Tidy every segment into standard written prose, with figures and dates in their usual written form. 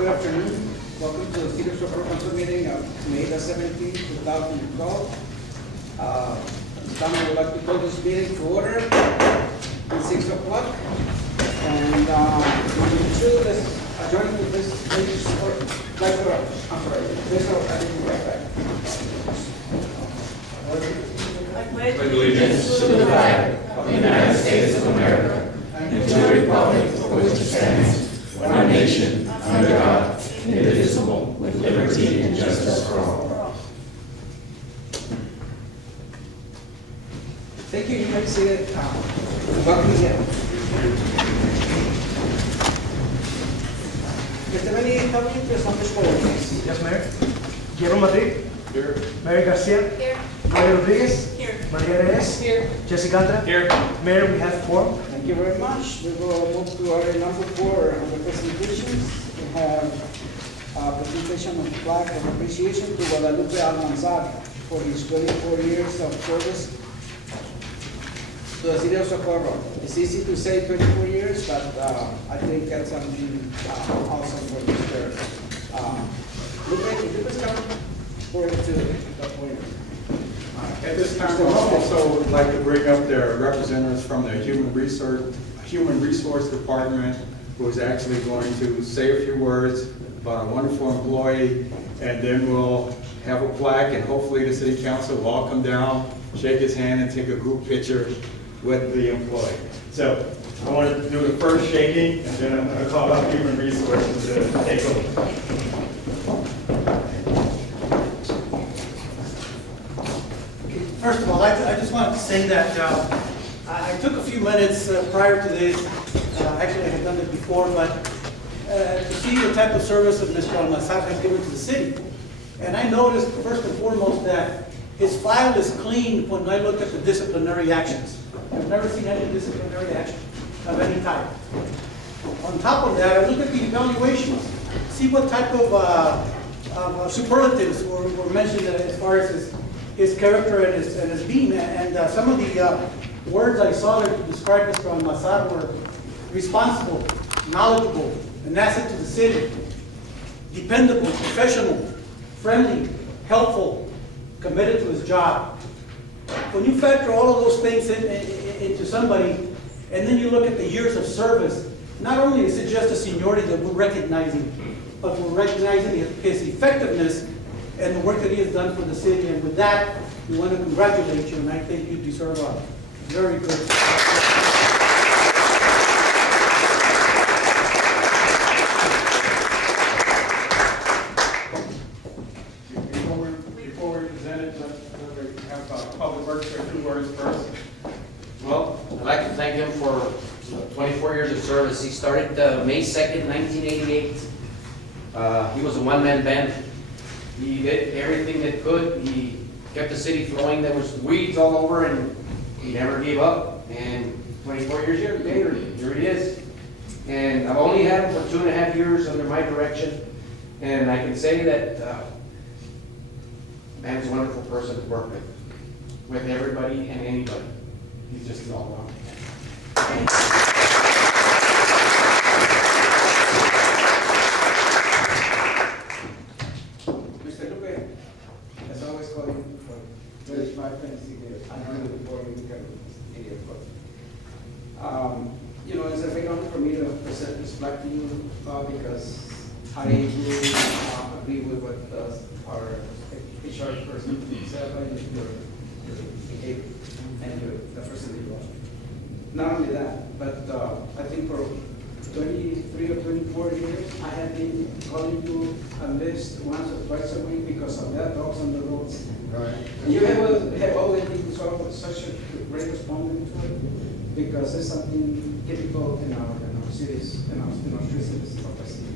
Good afternoon. Welcome to the City of Socorro Council meeting of May the 17th, 2012. This time I would like to call this meeting to order at 6 o'clock. And number two, let's adjourn to this, I'm sorry, this or I didn't get back. I pledge allegiance to the flag of the United States of America and to the republic for which it stands, one nation, under God, indivisible, with liberty and justice for all. Thank you. You may see it. Welcome again. Is there any public interest on this board, please? Yes, Mayor. Guillermo Madrid. Here. Mary Garcia. Here. Mario Rodriguez. Here. Maria Reyes. Here. Jesse Gandra. Here. Mayor, we have four. Thank you very much. We will move to item number 4 on the presentations. We have a presentation of plaque of appreciation to Guadalupe Almanzar for his 24 years of service to the City of Socorro. It's easy to say 24 years, but I think that's something awesome for Mr. Lupe. Could you please come forward to the point? At this time, I'd also like to bring up their representatives from the Human Resource Department, who is actually going to say a few words about a wonderful employee, and then we'll have a plaque, and hopefully the City Council will all come down, shake his hand, and take a group picture with the employee. So I want to do the first shaking, and then I'm going to call out Human Resources to take over. First of all, I just wanted to say that I took a few minutes prior to this. Actually, I had done it before, but to see the type of service that Mr. Almanzar has given to the city. And I noticed, first and foremost, that his file is clean when I look at the disciplinary actions. I've never seen any disciplinary action of any type. On top of that, I look at the evaluations, see what type of superlatives were mentioned as far as his character and his being, and some of the words I saw that described Mr. Almanzar were responsible, knowledgeable, an asset to the city, dependable, professional, friendly, helpful, committed to his job. When you factor all of those things into somebody, and then you look at the years of service, not only is it just a seniority that we're recognizing, but we're recognizing his effectiveness and the work that he has done for the city. And with that, we want to congratulate you, and I think you deserve a very good. Before we present it, let's have Public Works say 2 words first. Well, I'd like to thank him for 24 years of service. He started May 2nd, 1988. He was a one-man band. He did everything that could. He kept the city flowing. There was weeds all over, and he never gave up. And 24 years later, here he is. And I've only had him for 2.5 years under my direction. And I can say that man's a wonderful person to work with everybody and anybody. He's just an all-around man. Mr. Lupe, as always, call you for 35 minutes. I know before you can idiot, but you know, it's a big honor for me to present this plaque to you because I do agree with what our HR person said about your behavior and the person that you are. Not only that, but I think for 23 or 24 years, I have been calling you at least once or twice a week because of that dogs on the roads. Right. And you have always been such a great respondent to it because it's something typical in our cities, in our three cities of the city.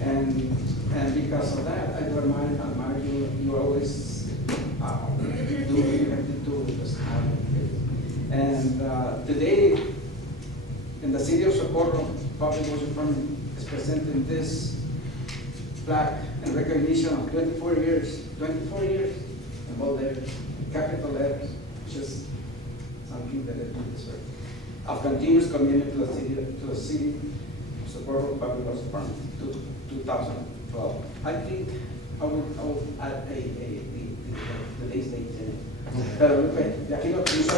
And because of that, I admire you. You always do what you have to do with this time. And today, in the city of Socorro, Public Works Department is presenting this plaque in recognition of 24 years in bold letters, capital letters, which is something that it deserves, of continuous commitment to the city of Socorro Public Works Department to 2012. I think I would add today's date in it. Pero Lupe, de aquí lo que hizo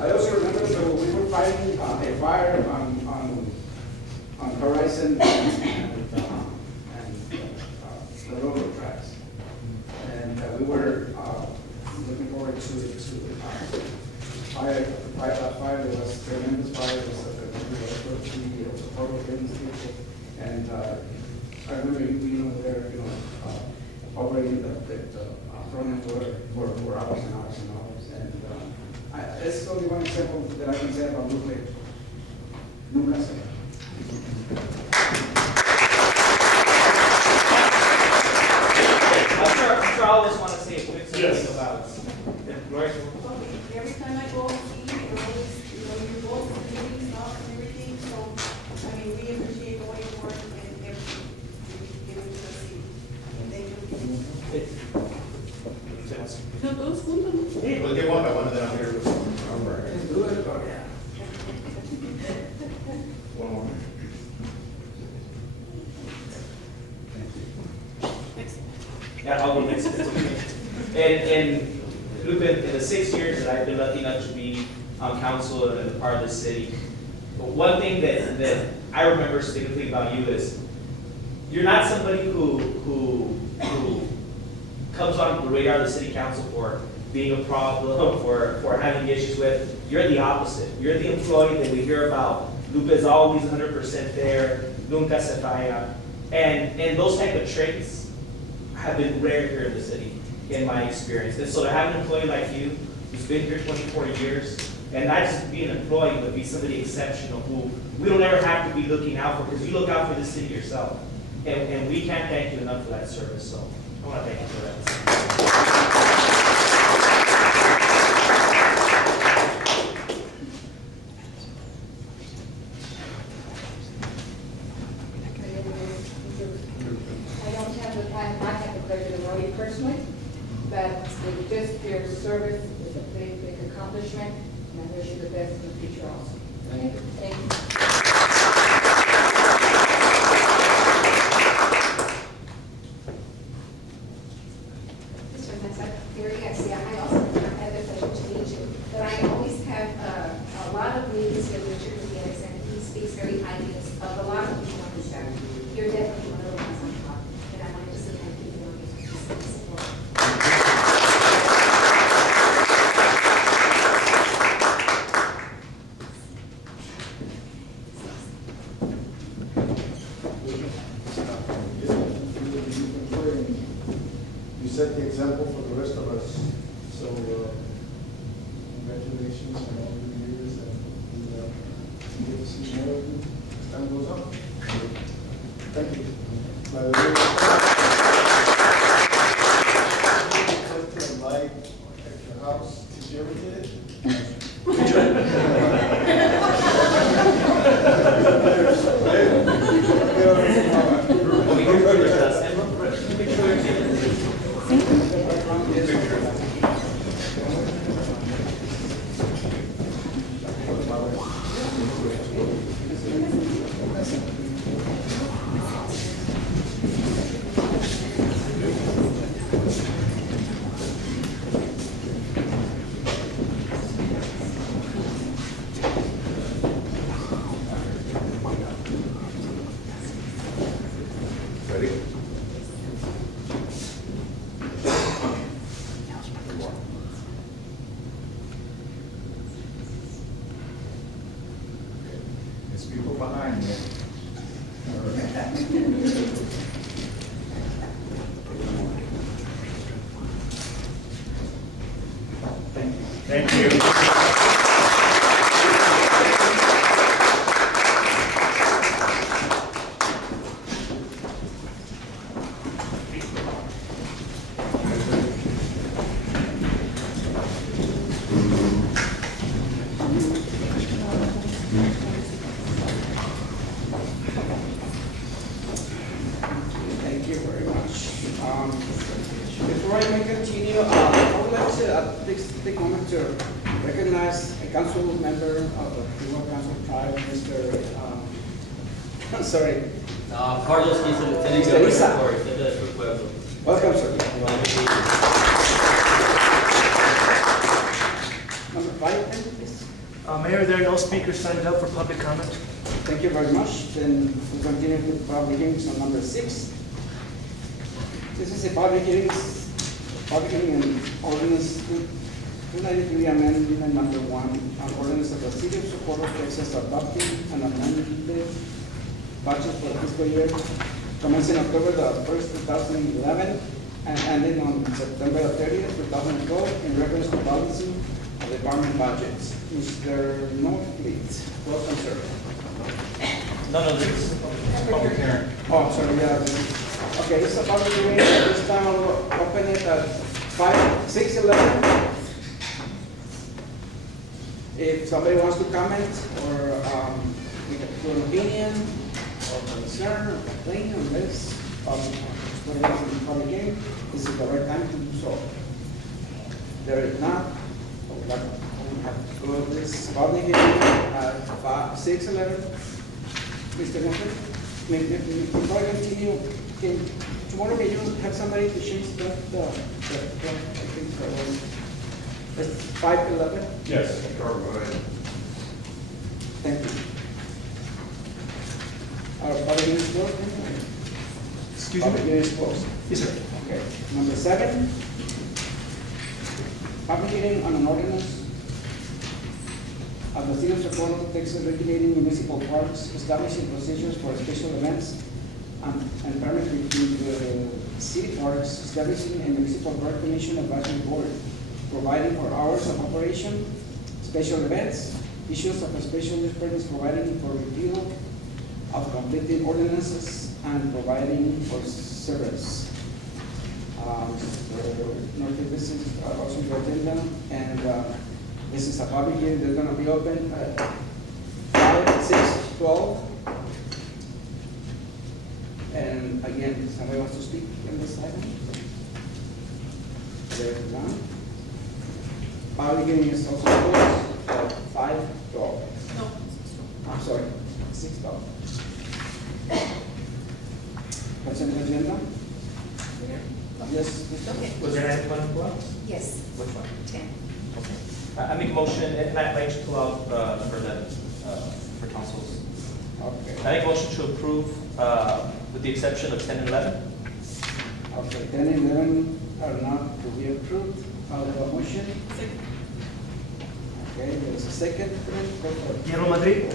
I also remember that we were fighting a fire on Horizon and the railroad tracks. And we were looking forward to fire. There was tremendous fire. It was Socorro people. And I remember you being over there, operating the front end for hours and hours and hours. And it's only one example that I can say about Lupe. Nunca se I'm sure I always want to say a quick something about Gloria. Every time I go and see you, you're always, you go to the meetings, talk and everything, so, I mean, we appreciate all your work and everything you give to the city. Thank you. No, todos juntos, ¿no? Sí, pues qué guapa cuando te la quiero. Let's do it. One more. Yeah, I'll go next. It's okay. And Lupe, in the 6 years that I've been lucky enough to be on council and a part of the city, one thing that I remember specifically about you is you're not somebody who comes on the radar of the city council for being a problem, for having issues with. You're the opposite. You're the employee that we hear about. Lupe is always 100% there, nunca se falla. And those type of traits have been rare here in the city, in my experience. And so to have an employee like you, who's been here 24 years, and not just be an employee, but be somebody exceptional who we don't ever have to be looking out for, because you look out for the city yourself. And we can't thank you enough for that service, so I want to thank you for that. I not have the pleasure to know you personally, but just your service is a big, big accomplishment, and I wish you the best in the future also. Thank you. Thank you. Mr. Mesa, Gary Garcia, I also had the pleasure to meet you, but I always have a lot of meetings with Richard Gutierrez, and he speaks very highly of a lot of people on the staff. You're definitely one of the ones on top, and I wanted to say thank you for your support. You set the example for the rest of us. So congratulations on all the years, and we get to see more of you as time goes on. Thank you. By the way, testing a light at your house. Did you ever get it? People behind me. Thank you. Thank you very much. Before I may continue, I would like to take a moment to recognize a council member of the Tribunal Council Tribe, Mr. I'm sorry, Carlos Isa, Lieutenant Mr. Governor Isa. for Centro Pueblo. Welcome, sir. Number 5, then, please. Mayor, there are no speakers signed up for public comment. Thank you very much. Then we continue with public hearings on number 6. This is a public hearing and ordinance 293 amendment number 1, an ordinance of the City of Socorro, Texas, adopting an amended budget for the fiscal year commencing October the 1st, 2011, and ending on September the 30th, 2012, in reference to balancing of the department budgets. Mr. North, please. Welcome, sir. No, this is a public hearing. Oh, sorry, yeah. Okay, this is a public hearing. At this time, I'll open it at 6:11. If somebody wants to comment or make an opinion or concern or complain on this, what it is in the public hearing, this is the right time to do so. There is not, we have to go to this public hearing at 6:11. Mr. Walker, before I continue, tomorrow can you have somebody to change I think, it's 5:11? Yes. Thank you. Our public hearing is closed? Excuse Public me? hearing is closed. Yes, sir. Okay. Number 7, public hearing on an ordinance of the City of Socorro, Texas, regulating municipal parks, establishing procedures for special events, and permit between the city parks, establishing a municipal park commission advisory board, providing for hours of operation, special events, issues of a special use permits, providing for review of completing ordinances, and providing for service. This is also the agenda, and this is a public hearing that's going to be open at 5, 6, 12. And again, somebody wants to speak on this item? There is none. Public hearing is also closed at 5, 12. No. I'm sorry, 6, 12. Consent agenda? Yes, Mr. Okay. Was there an item one? Yes, Which one? 10. I make a motion, and I'd like to pull out number 11 for councils. Okay. I make a motion to approve with the exception of 10 and 11. Okay, 10 and 11 are not to be approved. I'll have a motion. Okay, there's a second. Go for it. Guillermo Madrid,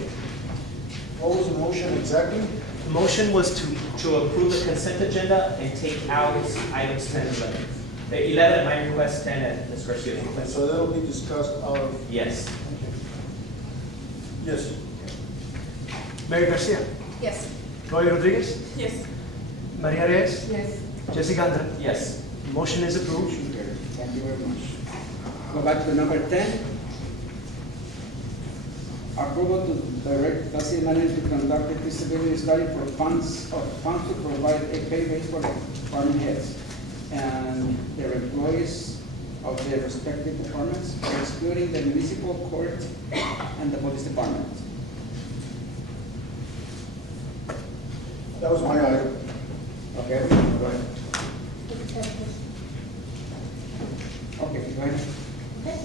What was the motion exactly? the motion was To approve the consent agenda and take out items 10 and 11. The 11 at my request, 10 at Ms. Garcia's And request. so that'll be discussed out of, Yes. yes. Mary Garcia, Yes. Roy Rodriguez, Yes. Maria Reyes, Yes. Jessica Andra. Yes. Motion is approved. Motion carried. Thank you very much. Go back to number 10. Approval to direct the city manager to conduct a feasibility study for funds to provide a pay raise for department heads and their employees of their respective departments, excluding the municipal court and the police department. That was my item. Okay, go ahead. Okay, go ahead. Okay,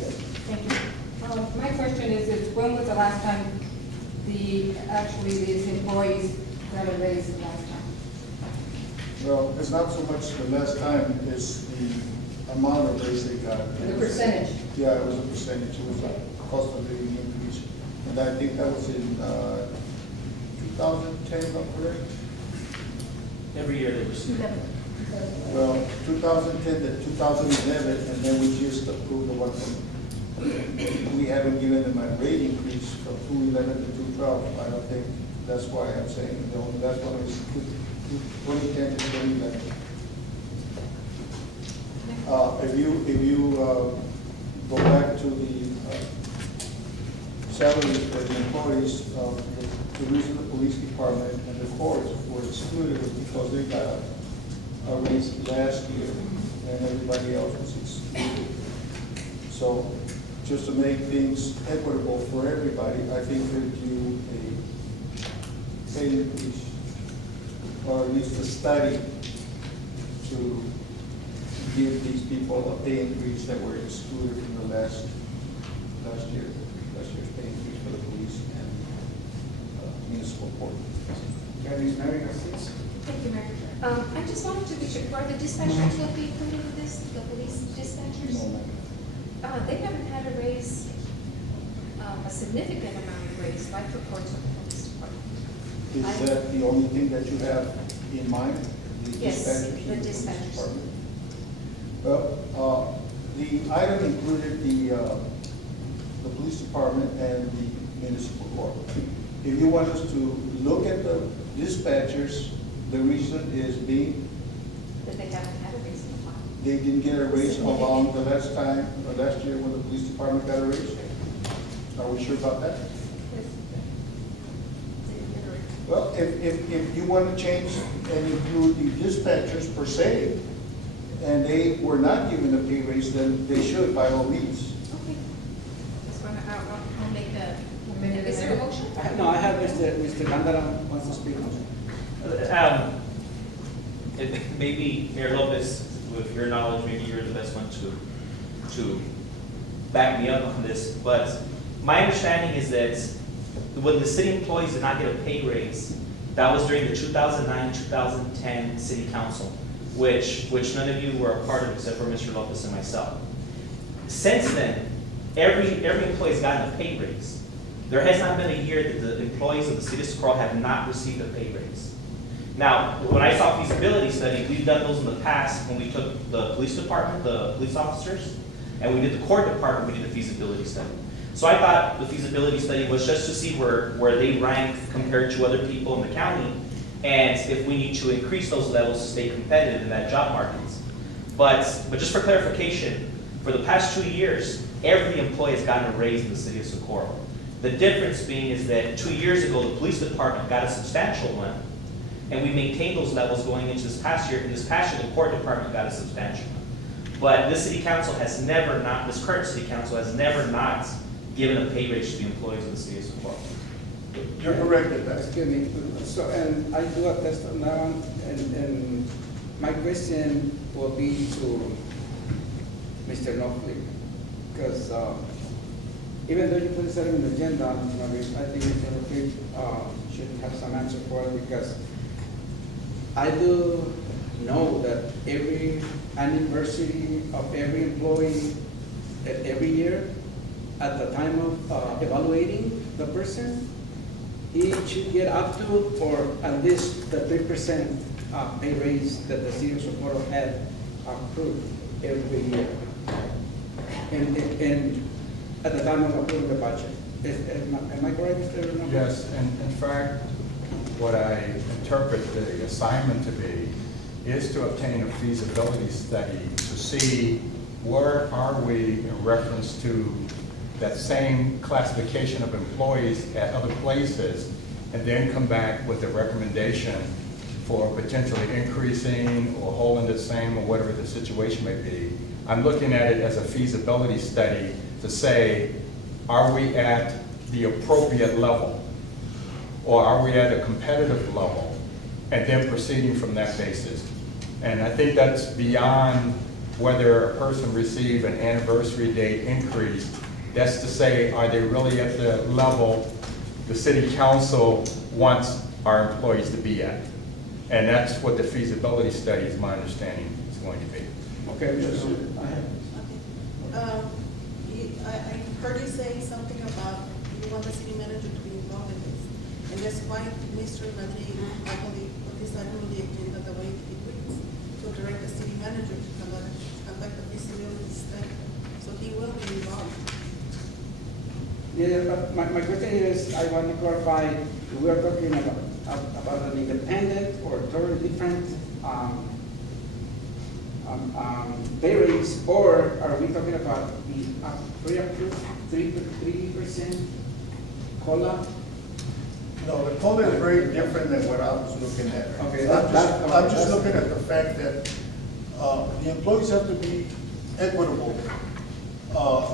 thank you. My question is when was the last time these employees got a raise the last time? Well, it's not so much the last time, it's the amount of raise they got. The percentage? Yeah, it was a percentage, it was a cost of living increase. And I think that was in 2010, not correct? Every year they receive. Well, 2010 to 2011, and then we just approved the one from, we haven't given them a rate increase from 211 to 212. I don't think, that's why I'm saying, that's one was 2010 to 2011. If you go back to the salaries for the employees, the reason the police department and the courts were excluded was because they got a raise last year and everybody else was excluded. So just to make things equitable for everybody, I think they're due a pay increase, or at least a study to give these people a pay increase that were excluded from the last year's pay increase for the police and municipal court. Okay, Ms. Mary Garcia? Thank you, Mayor. I just wanted to be sure, are the dispatchers will be included in this, the police dispatchers? No, ma'am. They haven't had a raise, a significant amount of raise, like reports of the police department. Is that the only thing that you have in mind? The Yes, dispatchers the in police dispatchers. department? Well, the item included the police department and the municipal court. If you want us to look at the dispatchers, the reason is being, That they haven't had a raise in a while. they didn't get a raise along the last year when the police department got a raise. Are we sure about that? Well, if you want to change and include the dispatchers per se, and they were not given a pay raise, then they should by all means. Okay. Just wanna, I'll make a, is there a motion? No, I have Mr. Gandara wants to speak. Maybe Mayor Lopez, with your knowledge, maybe you're the best one to back me up on this, but my understanding is that when the city employees did not get a pay raise, that was during the 2009-2010 city council, which none of you were a part of except for Mr. Lopez and myself. Since then, every employee's gotten a pay raise. There has not been a year that the employees of the city of Socorro have not received a pay raise. Now, when I saw feasibility study, we've done those in the past when we took the police department, the police officers, and we did the court department, we did the feasibility study. So I thought the feasibility study was just to see where they rank compared to other people in the county, and if we need to increase those levels to stay competitive in that job market. But just for clarification, for the past 2 years, every employee has gotten a raise in the city of Socorro. The difference being is that 2 years ago, the police department got a substantial one, and we maintained those levels going into this past year. And this past year, the court department got a substantial one. But this city council has never not, this current city council has never not given a pay raise to the employees of the city of Socorro. You're correct at that. Excuse me. So, and I do attest on that one, and my question will be to Mr. Knopfler, because even though you put this item on the agenda, I think Mr. Knopfler should have some answer for it, because I do know that every anniversary of every employee every year, at the time of evaluating the person, he should get up to, or at least the 3% pay raise that the city of Socorro had approved every year. And at the time of approving the budget. Am I correct, Mr. Knopfler? Yes, and in fact, what I interpret the assignment to be is to obtain a feasibility study to see where are we in reference to that same classification of employees at other places, and then come back with a recommendation for potentially increasing or holding the same or whatever the situation may be. I'm looking at it as a feasibility study to say, are we at the appropriate level? Or are we at a competitive level? And then proceeding from that basis. And I think that's beyond whether a person received an anniversary date increase. That's to say, are they really at the level the city council wants our employees to be at? And that's what the feasibility study, is my understanding, is going to be. Okay, I have. I heard you say something about you want the city manager to be involved in this. And that's why Mr. Madrid, I believe, put this item on the agenda the way it reads, to direct the city manager to conduct a feasibility study. So he will be involved. Yeah, but my question is, I want to clarify, we are talking about an independent or totally different pay raise, or are we talking about the pre-approved 3% COLA? No, the COLA is very different than what I was looking at. Okay, I'm just looking at the fact that the employees have to be equitable.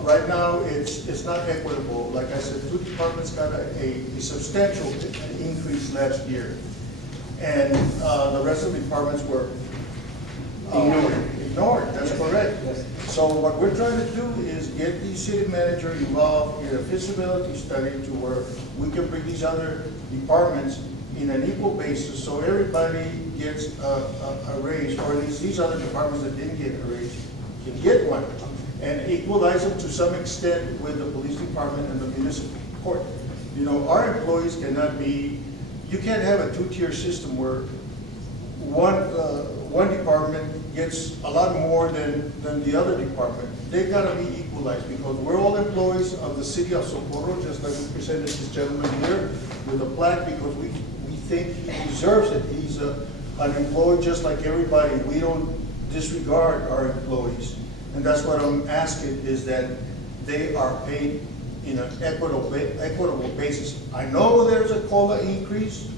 Right now, it's not equitable. Like I said, 2 departments got a substantial increase last year. And the rest of the departments were ignored, that's correct. Yes. So what we're trying to do is get the city manager involved in a feasibility study to where we can bring these other departments in an equal basis, so everybody gets a raise, or at least these other departments that didn't get a raise can get one, and equalize them to some extent with the police department and the municipal court. You know, our employees cannot be, you can't have a 2-tier system where one department gets a lot more than the other department. They gotta be equalized, because we're all employees of the city of Socorro, just like we presented this gentleman here with a plaque, because we think he deserves it. He's an employee just like everybody. We don't disregard our employees. And that's what I'm asking, is that they are paid in an equitable basis. I know there's a COLA increase.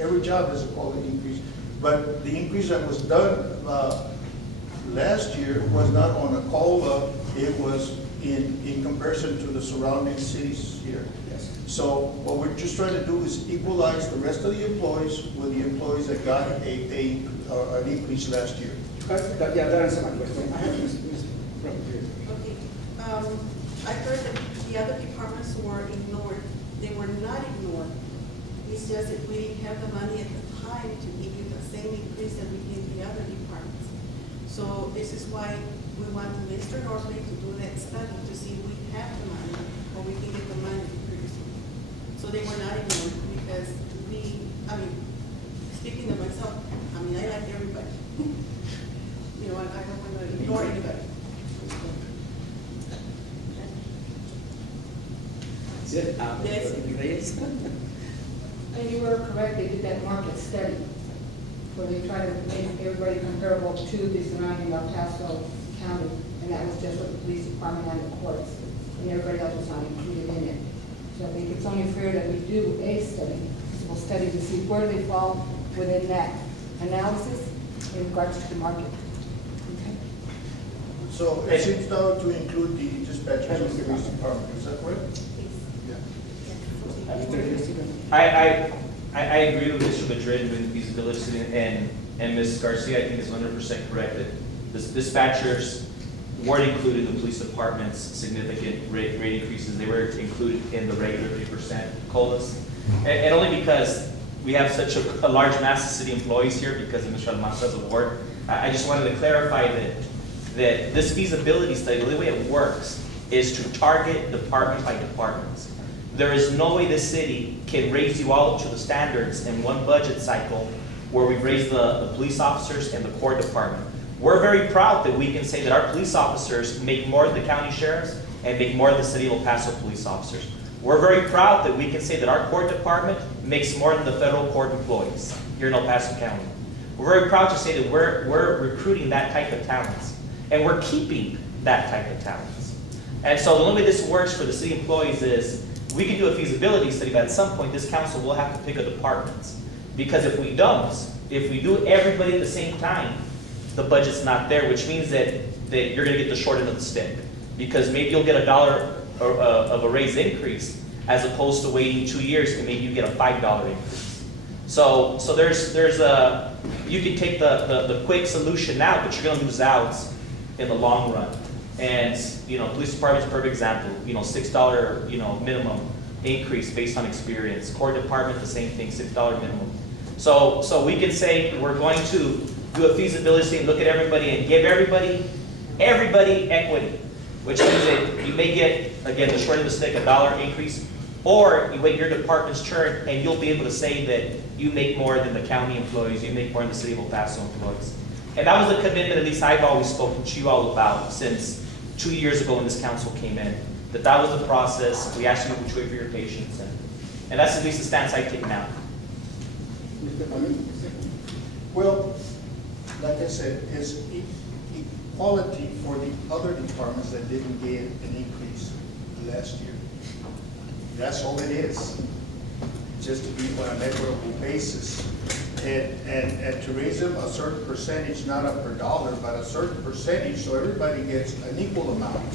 Every job has a COLA increase. But the increase that was done last year was not on a COLA, it was in comparison to the surrounding cities here. Yes. So what we're just trying to do is equalize the rest of the employees with the employees that got an increase last year. Yeah, that answers my question. I have Ms. from here. Okay, I heard that the other departments were ignored. They were not ignored. It's just that we didn't have the money at the time to give you the same increase that we gave the other departments. So this is why we want Mr. Norley to do that study to see if we have the money or we can get the money previously. So they were not ignored because speaking of myself, I like everybody. You know, I don't want to ignore anybody. Yes. And you were correct, they did that market study, where they try to make everybody comparable to the surrounding El Paso County, and that was just with the police department and the courts, and everybody else was not included in it. So I think it's only fair that we do a study, a study to see where they fall within that analysis in regards to the market. Okay. So it seems now to include the dispatchers of the police department, is that correct? I agree with Mr. Madrid with the feasibility study, and Ms. Garcia, I think is 100% correct that the dispatchers weren't included in the police department's significant rate increases. They were included in the regular 3% COLAs. And only because we have such a large mass of city employees here because of Mr. Almanza's award, I just wanted to clarify that this feasibility study, the only way it works is to target department by department. There is no way this city can raise you all up to the standards in one budget cycle where we've raised the police officers and the court department. We're very proud that we can say that our police officers make more than the county sheriffs and make more than the city of El Paso police officers. We're very proud that we can say that our court department makes more than the federal court employees here in El Paso County. We're very proud to say that we're recruiting that type of talents, and we're keeping that type of talents. And so the only way this works for the city employees is we can do a feasibility study, but at some point this council will have to pick a department. Because if we don't, if we do everybody at the same time, the budget's not there, which means that you're gonna get the short end of the stick. Because maybe you'll get $1 of a raise increase as opposed to waiting 2 years and maybe you get a $5 increase. So there's you can take the quick solution now, but you're gonna lose out in the long run. And, police department's a perfect example, $6, minimum increase based on experience. Court department, the same thing, $6 minimum. So we can say we're going to do a feasibility study, look at everybody and give everybody equity, which means that you may get, again, the short end of the stick, $1 increase, Or you wait your department's turn and you'll be able to say that you make more than the county employees, you make more than the city of El Paso employees. And that was the commitment, at least I've always spoken to you all about since 2 years ago when this council came in. That was the process. We asked you to wait for your patience. And that's at least the stance I take now. Well, like I said, it's equality for the other departments that didn't get an increase last year. That's all it is, just to be on an equitable basis. And to raise them a certain percentage, not up per dollar, but a certain percentage, so everybody gets an equal amount.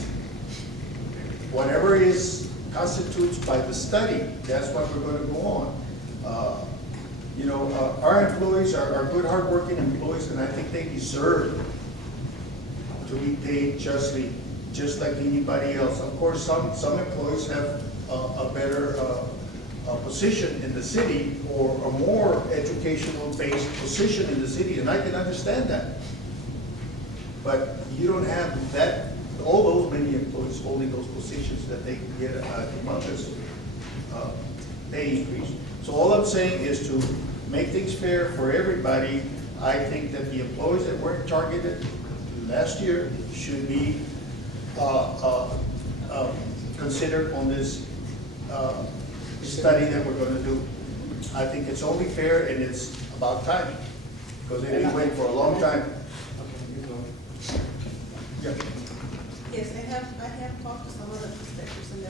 Whatever is constitutes by the study, that's what we're going to go on. You know, our employees are good, hardworking employees, and I think they deserve to be paid justly, just like anybody else. Of course, some employees have a better position in the city, or a more educational-based position in the city, and I can understand that. But you don't have all those many employees holding those positions that they can get a humongous pay increase. So all I'm saying is to make things fair for everybody. I think that the employees that weren't targeted last year should be considered on this study that we're going to do. I think it's only fair, and it's about time, because they've been waiting for a long time. Yeah. Yes, I have talked to some of the inspectors, and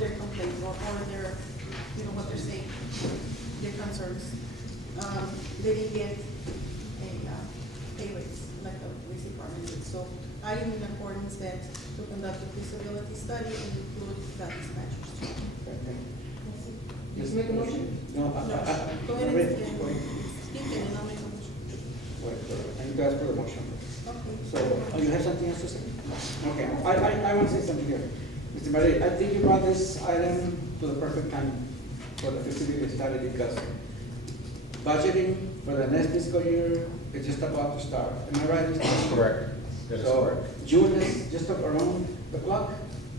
their complaints or their, what they're saying, their concerns. They didn't get a pay raise like the police department did. So I am in accordance that to conduct a feasibility study and include the dispatchers. Just make a motion? No, Go ahead and speak and I'll make a motion. I need to ask for the motion. Okay. So, you have something else to say? Okay, I want to say something here. Mr. Maria, I think you brought this item to the perfect time for the feasibility study, because budgeting for the next fiscal year is just about to start. Am I right, Mr. Maria? Correct. That is correct. June is just around the clock,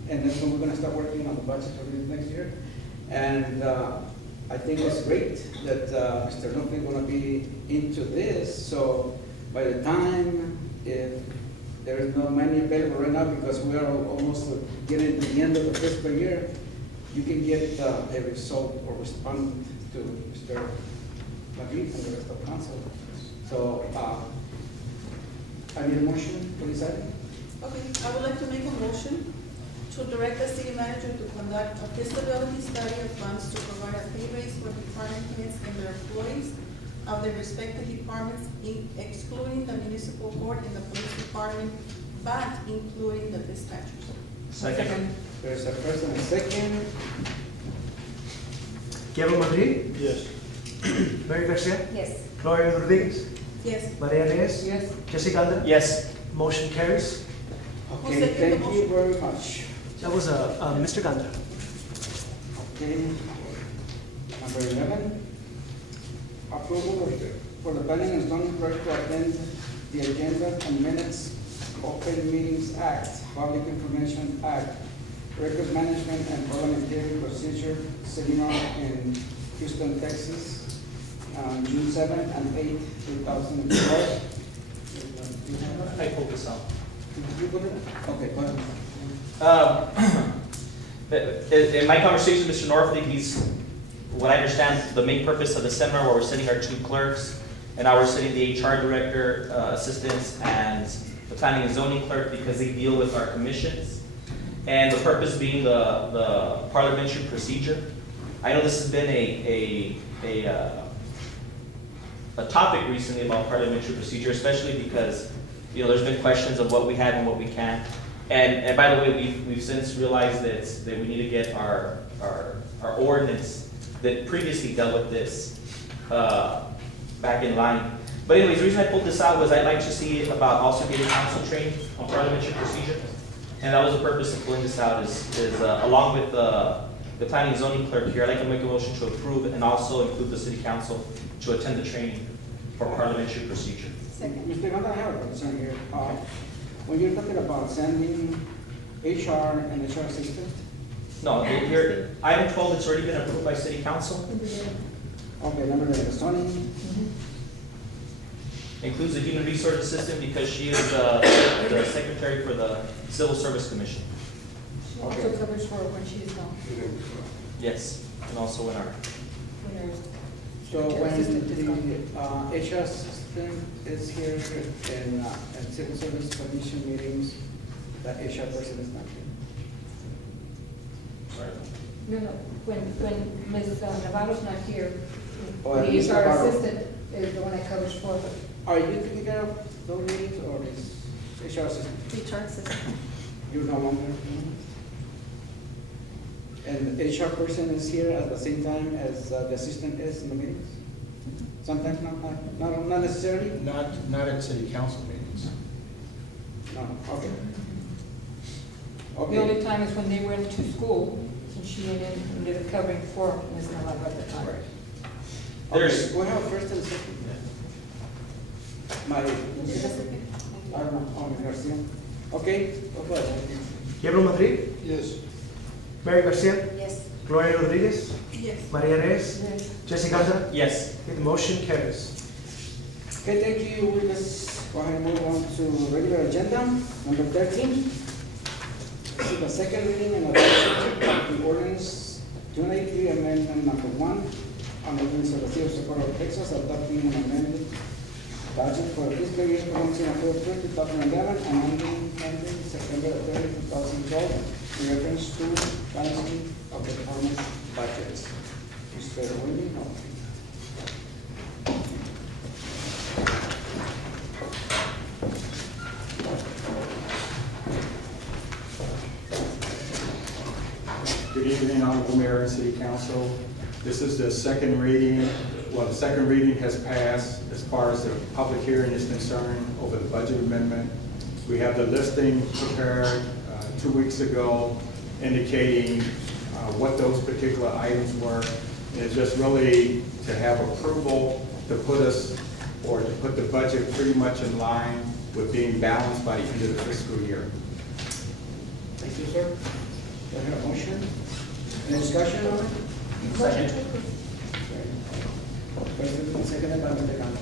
and that's when we're going to start working on the budget for this next year. And I think it's great that Mr. Lupe is going to be into this. So by the time, if there is no money available right now, because we are almost getting to the end of the fiscal year, you can get a result or respond to Mr. Magid and the rest of council. So I need a motion for this item. Okay, I would like to make a motion to direct the city manager to conduct a feasibility study of funds to provide a pay raise for department heads and their employees of their respective departments, excluding the municipal court and the police department, but including the dispatchers. Second. There's a first and a second. Kevin Madrid, Yes. Mary Garcia, Yes. Gloria Rodriguez, Yes. Maria Reyes, Yes. Jesse Gandra. Yes. Motion carries. Okay, second the thank you motion? very much. That was Mr. Gandra. Okay, number 11, approval for the planning and zoning clerk to attend the agenda and minutes, Open Meetings Act, Public Information Act, Record Management and Parliamentary Procedure Seminar in Houston, Texas, June 7 and 8, 2012. I pulled this out. Did you put it? Okay, go ahead. In my conversation with Mr. Norfleet, what I understand, the main purpose of the seminar where we're sitting our two clerks, and now we're sitting the HR director, assistants, and the planning and zoning clerk, because they deal with our commissions. And the purpose being the parliamentary procedure. I know this has been a topic recently about parliamentary procedure, especially because, there's been questions of what we had and what we can't. And by the way, we've since realized that we need to get our ordinance that previously dealt with this back in line. But anyways, the reason I pulled this out was I'd like to see about also getting council training on parliamentary procedure. And that was the purpose of pulling this out is along with the planning and zoning clerk here, I'd like to make a motion to approve and also include the city council to attend the training for parliamentary procedure. Second. Mr. Gandhi, I have a concern here. When you're talking about sending HR and HR assistant, No, your item 12, it's already been approved by city council. Okay, number 11 is Tony. Includes the human resource assistant because she is the secretary for the civil service commission. She also covers for when she's gone. Yes, and also in our, When there's So Secretary when assistant is gone. the HR assistant is here in civil service commission meetings, the HR person is not here. sorry. No, when Ms. Navarro's not here, Oh, the and Ms. HR Navarro. assistant is the one that covers for her. Are you taking care of those meetings or is HR assistant? HR assistant. You no longer? And the HR person is here at the same time as the assistant is in the meetings? Sometimes not necessarily? Not at city council meetings. No, okay. The only time is when they went to school, and she went in and did a covering for Ms. Navarro at the time. Right. There's- Okay, we have first and second. My, I don't know, Garcia. Okay, go ahead. Gabriel Madrid, Yes. Mary Garcia, Yes. Gloria Rodriguez, Yes. Maria Reyes, Yes. Jesse Ganda. Yes. Okay, the motion carries. Okay, thank you. Let's go ahead and move on to regular agenda, number 13. This is the second reading and adoption of the ordinance 283 amendment number 1 on the ordinance of the city of Socorro, Texas, adopting an amended budget for fiscal year commencing October 1st, 2011 and ending September 30, 2012, in reference to balancing of the department's budgets. Mr. Willie? Good evening, Honorable Mayor and City Council. This is the second reading. Well, the second reading has passed as far as the public hearing is concerned over the budget amendment. We have the listing prepared 2 weeks ago indicating what those particular items were. And it's just really to have approval to put us, or to put the budget pretty much in line with being balanced by the end of the fiscal year. Thank you, sir. Do I have a motion? Any discussion on it? Second. First and seconded by Mr. Ganda.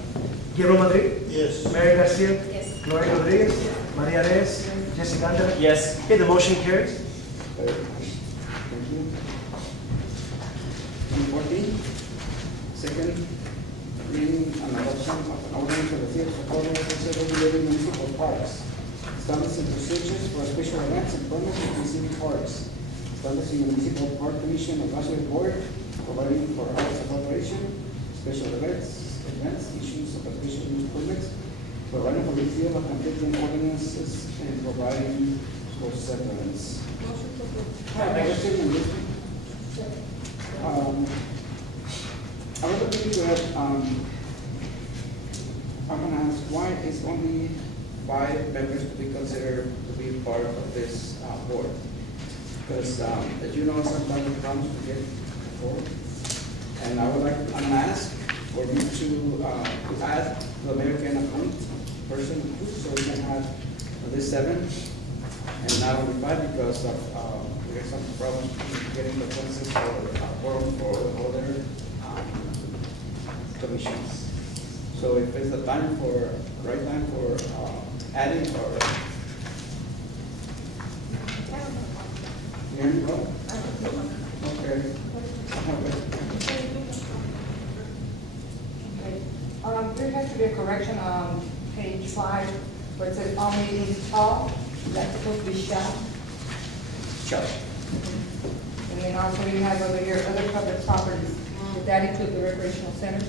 Gabriel Madrid, Yes. Mary Garcia, Yes. Gloria Rodriguez, Maria Reyes, Jesse Ganda. Yes. Okay, the motion carries. Thank you. Number 14, second reading and adoption of an ordinance of the city of Socorro, Texas, regulating municipal parks, establishing procedures for special events and permits in city parks, establishing a municipal park commission advisory board, providing for hours of operation, special events, issues of official use permits, providing for review of conflicting ordinances, and providing for severance. I have a question on this one. I was looking to it, I'm gonna ask, why is only 5 members to be considered to be part of this board? Because, as you know, sometimes it comes to get board. And I would like, I'm gonna ask for you to add the American appoint person, so we can have at least 7, and not only 5, because of, we have some problems getting the census for other commissions. So if it's the time for, right time for adding or. You hear me, bro? Okay. There has to be a correction on page 5, where it says all meetings, all, that's supposed to be shall. Sure. And then also you have over here, other public properties, would that include the recreational centers?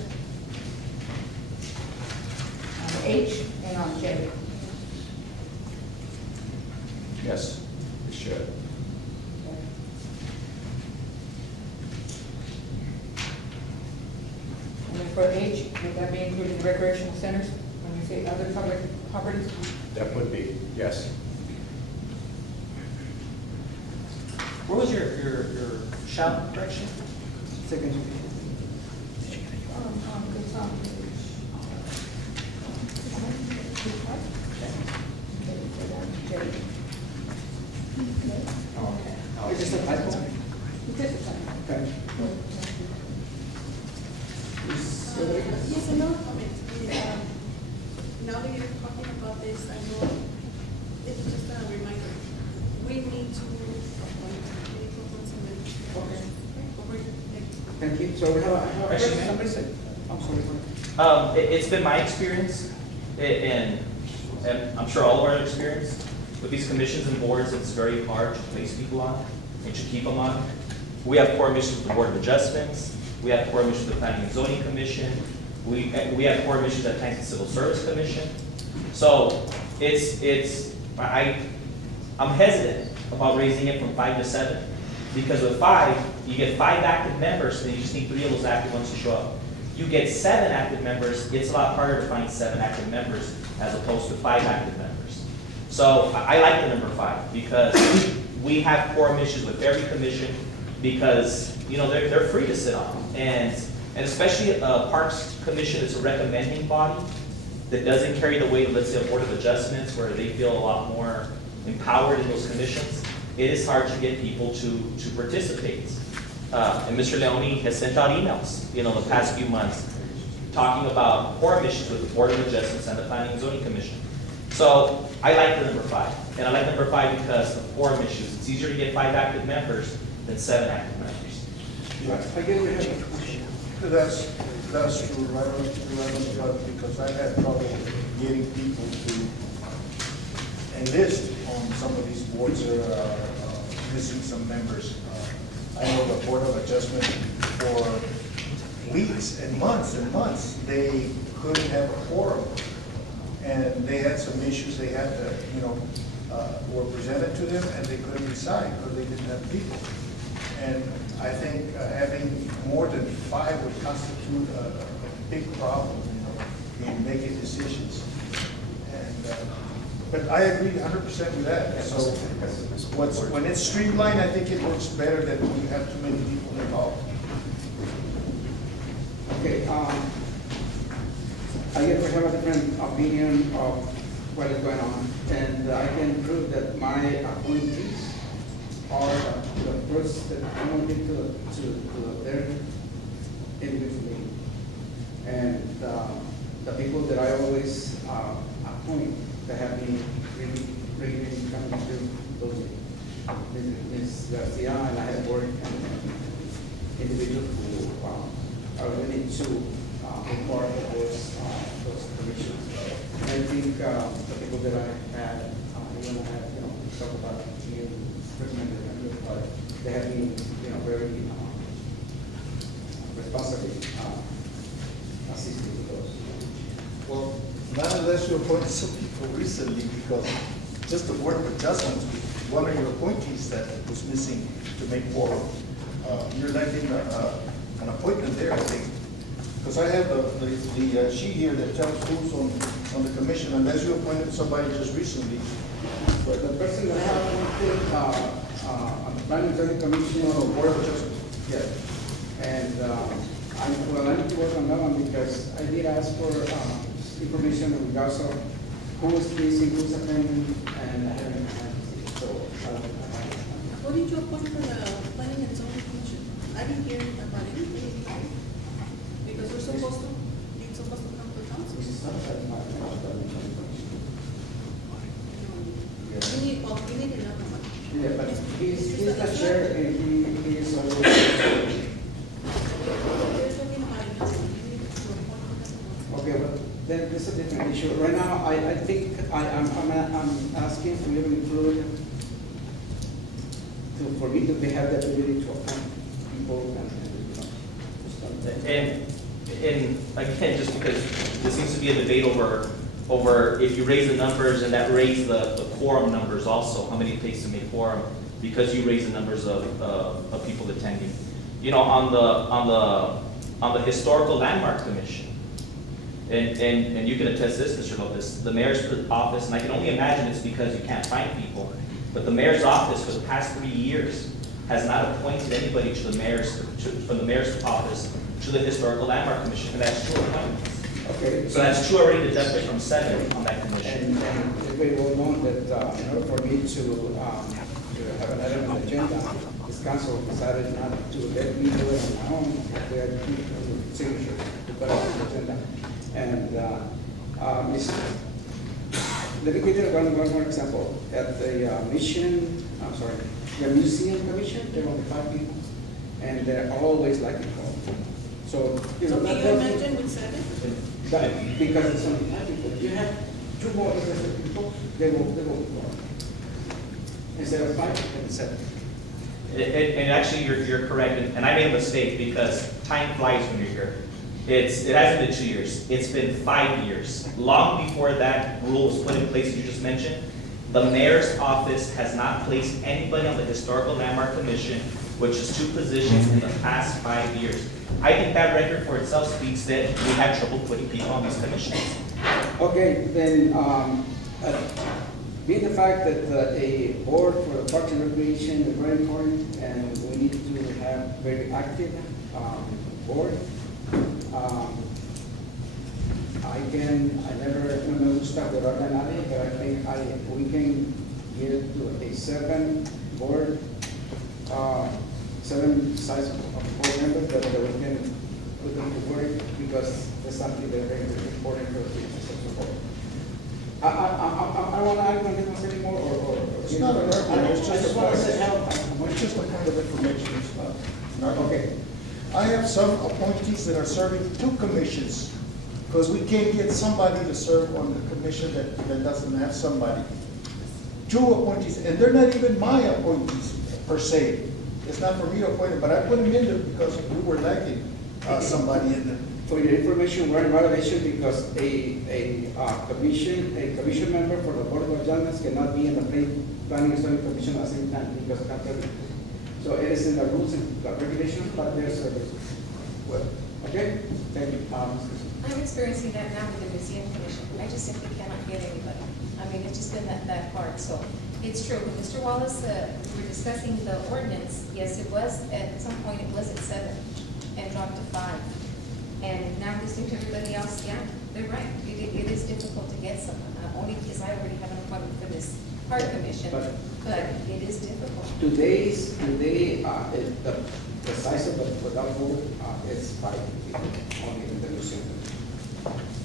On H and on J. Yes, it should. And then for H, would that be including the recreational centers, when you say other public properties? That would be, yes. Where was your shout correction? Second. It's on page. Okay, so that's J. It's just a typo. Just a second. Okay. Yes, another comment. Now that you're talking about this, I know it's just a reminder. We need to appoint some members. Okay. Over here. Thank you. So we have a Actually, person, somebody said, I'm sorry. Go ahead. It's been my experience, and I'm sure all of our experience, with these commissions and boards, it's very hard to place people on and to keep them on. We have core missions with the Board of Adjustments, we have core missions with the Planning and Zoning Commission, we have core missions at times the Civil Service Commission. So I'm hesitant about raising it from 5 to 7, because with 5, you get 5 active members, then you just need 3 of those active ones to show up. You get 7 active members, it's a lot harder to find 7 active members as opposed to 5 active members. So I like the number 5, because we have core missions with every commission, because, you know, they're free to sit on. And especially Parks Commission is a recommending body that doesn't carry the weight of, let's say, a Board of Adjustments, where they feel a lot more empowered in those commissions. It is hard to get people to participate. And Mr. Leone has sent out emails, you know, the past few months, talking about core missions with the Board of Adjustments and the Planning and Zoning Commission. So I like the number 5, and I like number 5 because of core missions. It's easier to get 5 active members than 7 active members. I guess we have a question. That's true, right on the button, because I had trouble getting people to enlist on some of these boards that are missing some members. I know the Board of Adjustment for weeks and months, they couldn't have a quorum. And they had some issues they had to, were presented to them, and they couldn't decide because they didn't have people. And I think having more than 5 would constitute a big problem, in making decisions. And, but I agree 100% with that. So when it's streamlined, I think it works better than when you have too many people involved. Okay, I guess we have a different opinion of what is going on, and I can prove that my appointees are the first that come into their individually, and the people that I always appoint that have been really coming to those Ms. Garcia, and I have worked and individuals who are willing to be part of those commissions. And I think the people that I had, talk about being recommended members, but they have been, very responsibly assisting with those. Well, not unless you appointed some people recently, because just the Board of Adjustments, one of your appointees that was missing to make quorum. You're lacking an appointment there, I think. Because I have the sheet here that tells who's on the commission, unless you appointed somebody just recently. But the person that I have appointed on the Planning and Zoning Commission or Board of Adjustment. Yes. And I need to work on that one because I did ask for information in regards of who is missing, who's attending, and I haven't had it. So What did you appoint for the Planning and Zoning Commission? I didn't hear about anything. Because we're supposed to come to council. this is not that much. We need another one. Yeah, but he's the chair and he is always. We're talking about another one. You need to appoint another one. Okay, but then this is a different issue. Right now, I think I'm asking for you to include for me to have the ability to appoint people And again, just because there seems to be a debate over if you raise the numbers and that raise the quorum numbers also, how many it takes to make quorum, because you raise the numbers of people attending. On the Historical Landmark Commission, and you can attest this, Mr. Lopez, the mayor's office, and I can only imagine it's because you can't find people, but the mayor's office for the past 3 years has not appointed anybody from the mayor's office to the Historical Landmark Commission, and that's 2 appointments. Okay. So that's 2 already deducted from 7 on that commission. And it's very well known that in order for me to have an item on the agenda, it's got council decided not to let me do it on my own, they had signature to put on the agenda. And, let me give you one more example. At the the museum commission, there were 5 people, and they're always like it. So, you know. So can you that's- imagine with 7? because it's only 5 people. You have 2 more interested people, they will go. Instead of 5, and 7. And actually, you're correct, and I made a mistake because time flies when you're here. It hasn't been 2 years, it's been 5 years. Long before that rule was put in place, you just mentioned, the mayor's office has not placed anybody on the Historical Landmark Commission, which is 2 positions in the past 5 years. I think that record for itself speaks that we had trouble putting people on these commissions. Okay, then, being the fact that a board for the Parks and Recreation is very important, and we need to have very active board. I never me gusta jugar a nadie, but I think we can get to a 7 board, 7 size of board members that we can put them to work, because that's something that is very important for the citizens of the board. I want to argue on this one anymore, or? It's not an argument, it's I just just a want to fact. say how. It's just a kind of information, it's not. Okay. I have some appointees that are serving 2 commissions, because we can't get somebody to serve on the commission that doesn't have somebody. 2 appointees, and they're not even my appointees per se. It's not for me to appoint them, but I put them in there because we were lacking somebody in there. For your information, we're in violation because a commission member for the Board of Adjustments cannot be in the planning and zoning commission at the same time because of conflict. So it is in the rules and regulations, but there's service. Well, Okay? Thank you. I'm experiencing that now with the museum commission. I just simply cannot get anybody. I mean, it's just been that hard. So it's true. When Mr. Wallace, we were discussing the ordinance, yes, it was, at some point it was at 7 and dropped to 5. And now listening to everybody else, yeah, they're right. It is difficult to get someone, only because I already have an appointment for this park commission, but it is difficult. Today, the size of the board is 5 people only in the museum.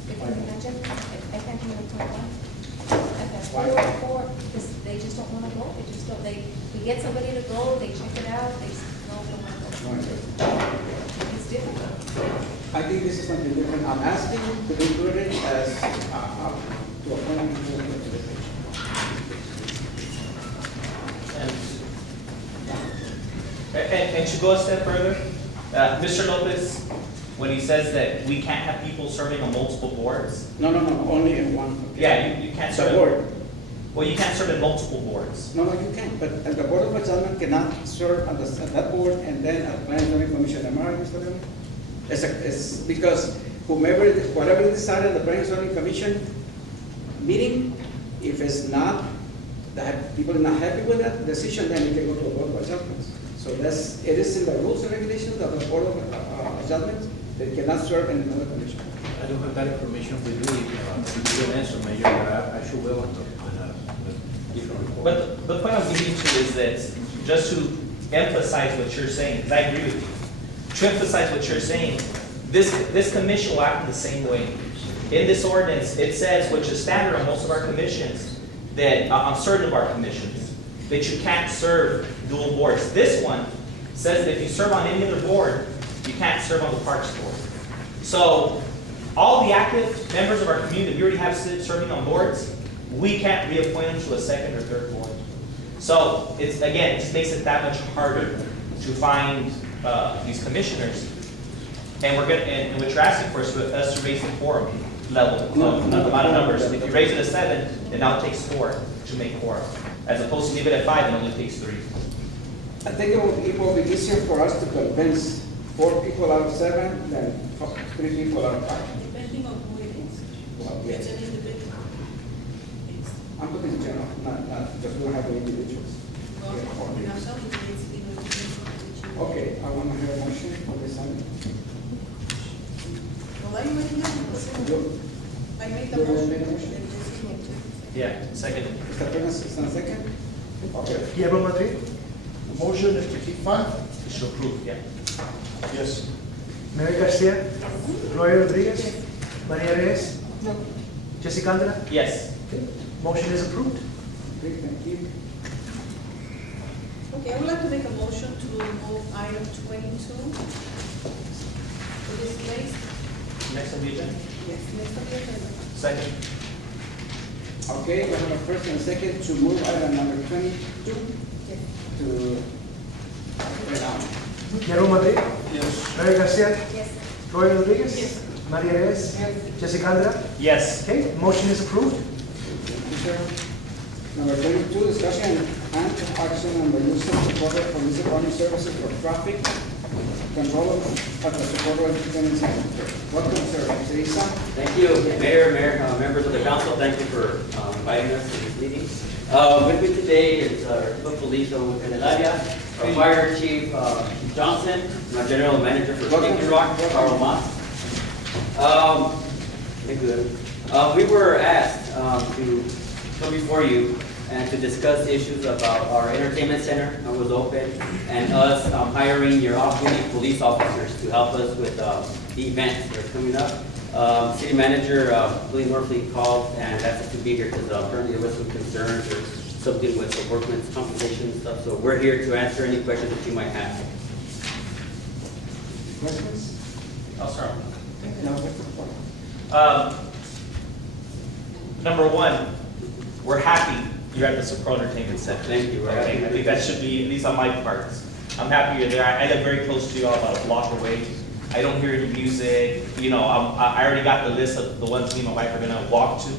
If you imagine, I can't even talk about. I've had Why? 4, because they just don't want to go. They just don't, we get somebody to go, they check it out, they don't want to go. It's difficult. I think this is something different. I'm asking to be included as, to appoint people to the station. And to go a step further, Mr. Lopez, when he says that we can't have people serving on multiple boards, No, only in one. yeah, you can't The serve. board. Well, you can't serve in multiple boards. No, you can't, but the Board of Adjustment cannot serve on that board and then at Planning and Zoning Commission. Am I right, Mr. Leon? It's because whatever they decide at the Planning and Zoning Commission meeting, if it's not, that people are not happy with that decision, then it can go to the Board of Adjustments. So it is in the rules and regulations of the Board of Adjustments, they cannot serve in another commission. I don't have that information with me, if you don't answer, Mayor, but I should will on a different report. But the point I'm getting to is that, just to emphasize what you're saying, because I agree with you, to emphasize what you're saying, this commission will act in the same way. In this ordinance, it says, which is standard on most of our commissions, that on certain of our commissions, that you can't serve dual boards. This one says that if you serve on any other board, you can't serve on the Parks Board. So all the active members of our community we already have serving on boards, we can't reappoint them to a 2nd or 3rd board. So it just makes it that much harder to find these commissioners. And and what you're asking for is for us to raise the quorum level of the amount of numbers. If you raise it to 7, it now takes 4 to make quorum, as opposed to leave it at 5, it only takes 3. I think it will be easier for us to convince 4 people out of 7 than 3 people out of 5. Depending on who it is. Well, It's yes. an individual. I'm talking in general, not just we have the individuals. Well, Yeah, in ourselves, it's individual. Okay, I want to hear a motion for this item. Well, I made the You motion. made a motion? Yeah, second. Mr. Perez, is on second? Okay. Guillermo Madrid? Motion, pt1? To approve, yeah. Yes. Mary Garcia. Gloria Rodriguez. Maria Reyes. No. Jessica Andra. Yes. Okay. Motion is approved. Okay, thank you. Okay, I would like to make a motion to remove item 22 for this place. Next on the agenda? Yes, next on the agenda. Second. Okay, we have a first and a second to move item number 22 Yes. to, Guillermo Madrid. Yes. Mary Garcia. Yes. Gloria Rodriguez. Yes. Maria Reyes. Jessica Andra. Yes. Okay, motion is approved. thank you, sir. Number 22, discussion and action on the use of Socorro Police Department services for traffic control at the Socorro Entertainment Center. Welcome, sir. Teresa. Thank you, Mayor, members of the council, thank you for inviting us to this meeting. With me today is our police in El Área, our fire chief Johnson, and our general manager for Sticky Rock, Carl Mas. We were asked to come before you and to discuss issues about our entertainment center that was open and us hiring your off-duty police officers to help us with the events that are coming up. City manager, Willie Norfleet called and asked us to be here because apparently there was some concerns or something with the workman's compensation and stuff. So we're here to answer any questions that you might have. Questions? I'll start. No. Number one, we're happy you're at the Socorro Entertainment Center. Thank you. We're Okay, happy. I think that should be, at least on my part. I'm happy you're there. I live very close to y'all, about a block away. I don't hear any music. You know, I already got the list of the ones me and my wife are gonna walk to.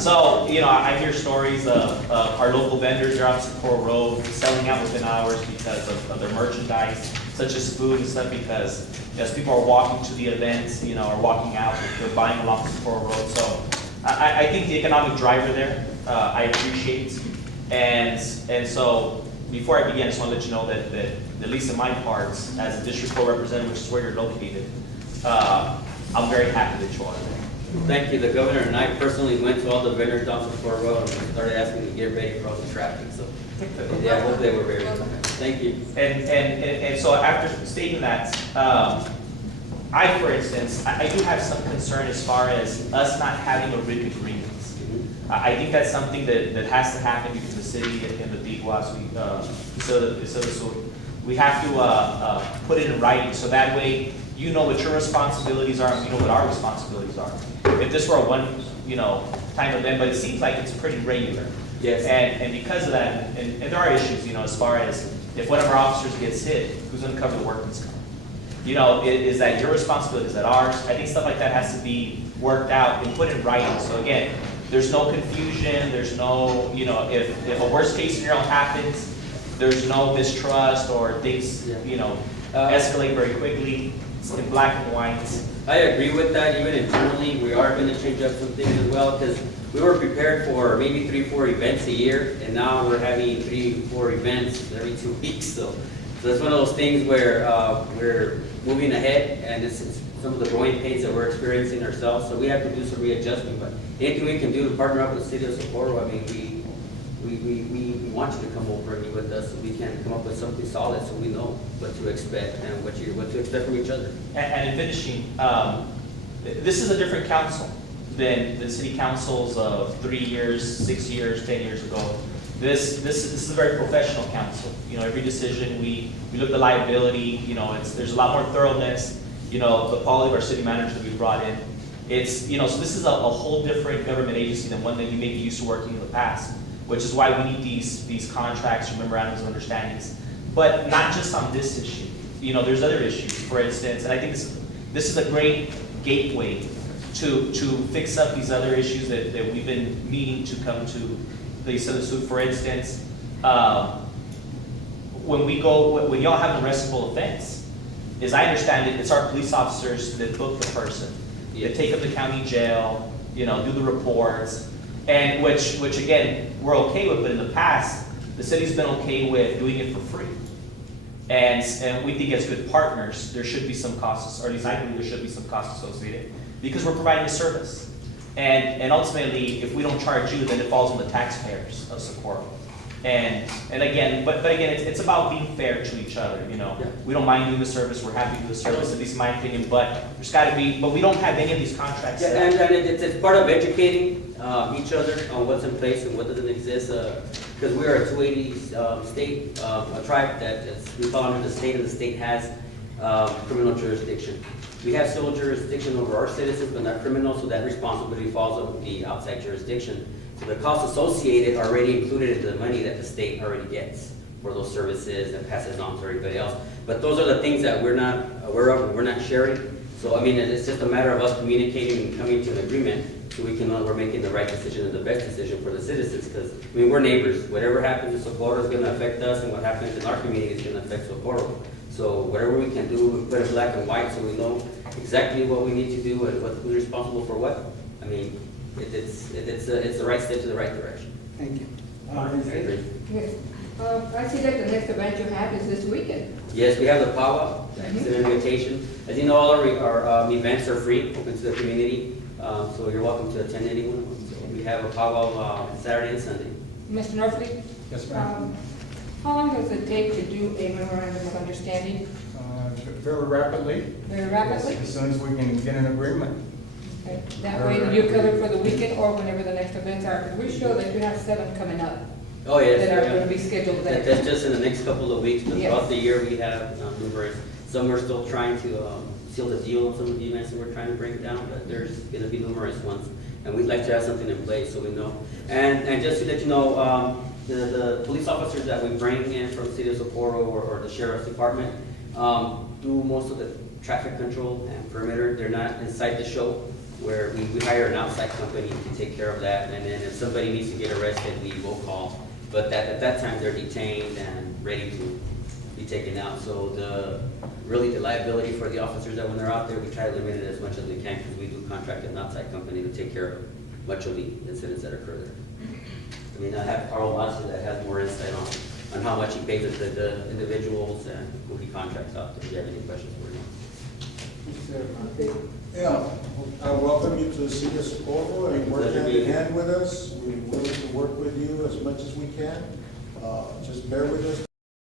So, you know, I hear stories of our local vendors are on Socorro Road selling out within hours because of their merchandise, such as food and stuff, because as people are walking to the events, you know, or walking out, they're buying along Socorro Road. So I think the economic driver there, I appreciate. And so before I begin, I just want to let you know that at least in my parts, as a district court representative, which is where you're located, I'm very happy that you are there. Thank you. The governor and I personally went to all the vendors down Socorro Road and started asking them to get ready for all the traffic. So yeah, I hope they were very good. Thank you. And so after stating that, I, for instance, I do have some concern as far as us not having a written agreement. I think that's something that has to happen because the city and the DIGUAS, so we have to put it in writing, so that way you know what your responsibilities are and we know what our responsibilities are. If this were a one, time event, but it seems like it's pretty regular. Yes. And because of that, and there are issues, as far as if one of our officers gets hit, who's going to cover the workman's comp? Is that your responsibility? Is that ours? I think stuff like that has to be worked out and put in writing. So again, there's no confusion. There's no, if a worst case scenario happens, there's no mistrust or things, escalate very quickly. It's in black and white. I agree with that. Even internally, we are going to change up some things as well because we were prepared for maybe 3-4 events a year, and now we're having 3-4 events every 2 weeks. So it's one of those things where we're moving ahead, and it's some of the growing pains that we're experiencing ourselves. So we have to do some readjustment. But anything we can do to partner up with the city of Socorro, I mean, we want you to come over and be with us so we can come up with something solid so we know what to expect and what to expect from each other. And in finishing, this is a different council than the city councils of 3 years, 6 years, 10 years ago. This is a very professional council. Every decision we look at the liability. There's a lot more thoroughness. The quality of our city manager that we brought in. So this is a whole different government agency than one that you may be used to working in the past, which is why we need these contracts or memorandums of understandings. But not just on this issue. There's other issues. For instance, and I think this is a great gateway to fix up these other issues that we've been needing to come to the Southern Suit. For instance, when y'all have an arrestable offense, as I understand it, it's our police officers that book the person, that take them to county jail, do the reports, and which again we're okay with. But in the past, the city's been okay with doing it for free, and we think as good partners there should be some costs, or at least I believe there should be some costs associated because we're providing a service. And ultimately, if we don't charge you, then it falls on the taxpayers of Socorro. And again, but again, it's about being fair to each other, you know? Yeah. We don't mind doing the service, we're happy to do the service, at least in my opinion, but there's gotta be, but we don't have any of these contracts. Yeah, and it's part of educating each other on what's in place and what doesn't exist. Because we are a 280 state, a tribe that we fall under the state, and the state has criminal jurisdiction. We have civil jurisdiction over our citizens, but not criminal, so that responsibility falls on the outside jurisdiction. So the costs associated are already included in the money that the state already gets for those services and passes on to everybody else. But those are the things that we're not aware of, and we're not sharing. So I mean, it's just a matter of us communicating and coming to an agreement so we can know we're making the right decision and the best decision for the citizens. Because I mean, we're neighbors. Whatever happens in Socorro is going to affect us, and what happens in our community is going to affect Socorro. So whatever we can do, we put it black and white so we know exactly what we need to do and who's responsible for what. I mean, it's the right step to the right direction. Thank you. Yes. I see that the next event you have is this weekend. Yes, we have the powwow. It's an invitation. As you know, all our events are free, open to the community. So you're welcome to attend any one of them. So we have a powwow Saturday and Sunday. Mr. Norfleet? Yes, ma'am. How long does it take to do a memorandum of understanding? Very rapidly. Very rapidly? As soon as we can get an agreement. Okay. That way you're covered for the weekend or whenever the next events are. Because we're sure that you have 7 coming up Oh, yes. that are going to be scheduled there. That's just in the next couple of weeks, but Yes. throughout the year, we have numerous. Some we're still trying to seal the deal on some of the events that we're trying to bring down, but there's going to be numerous ones. And we'd like to have something in place so we know. And just to let you know, the police officers that we bring in from the city of Socorro or the sheriff's department do most of the traffic control and perimeter. They're not inside the show, where we hire an outside company to take care of that. And then if somebody needs to get arrested, we will call. But at that time, they're detained and ready to be taken out. So really the liability for the officers that when they're out there, we try to limit it as much as we can because we do contract an outside company to take care of much of the incidents that occur there. I mean, I have Carl Watson that has more insight on how much he pays the individuals and who he contracts out to. If you have any questions for him. Yeah, I welcome you to the city of Socorro and work Pleasure hand being in here. hand with us. We're willing to work with you as much as we can. Just bear with us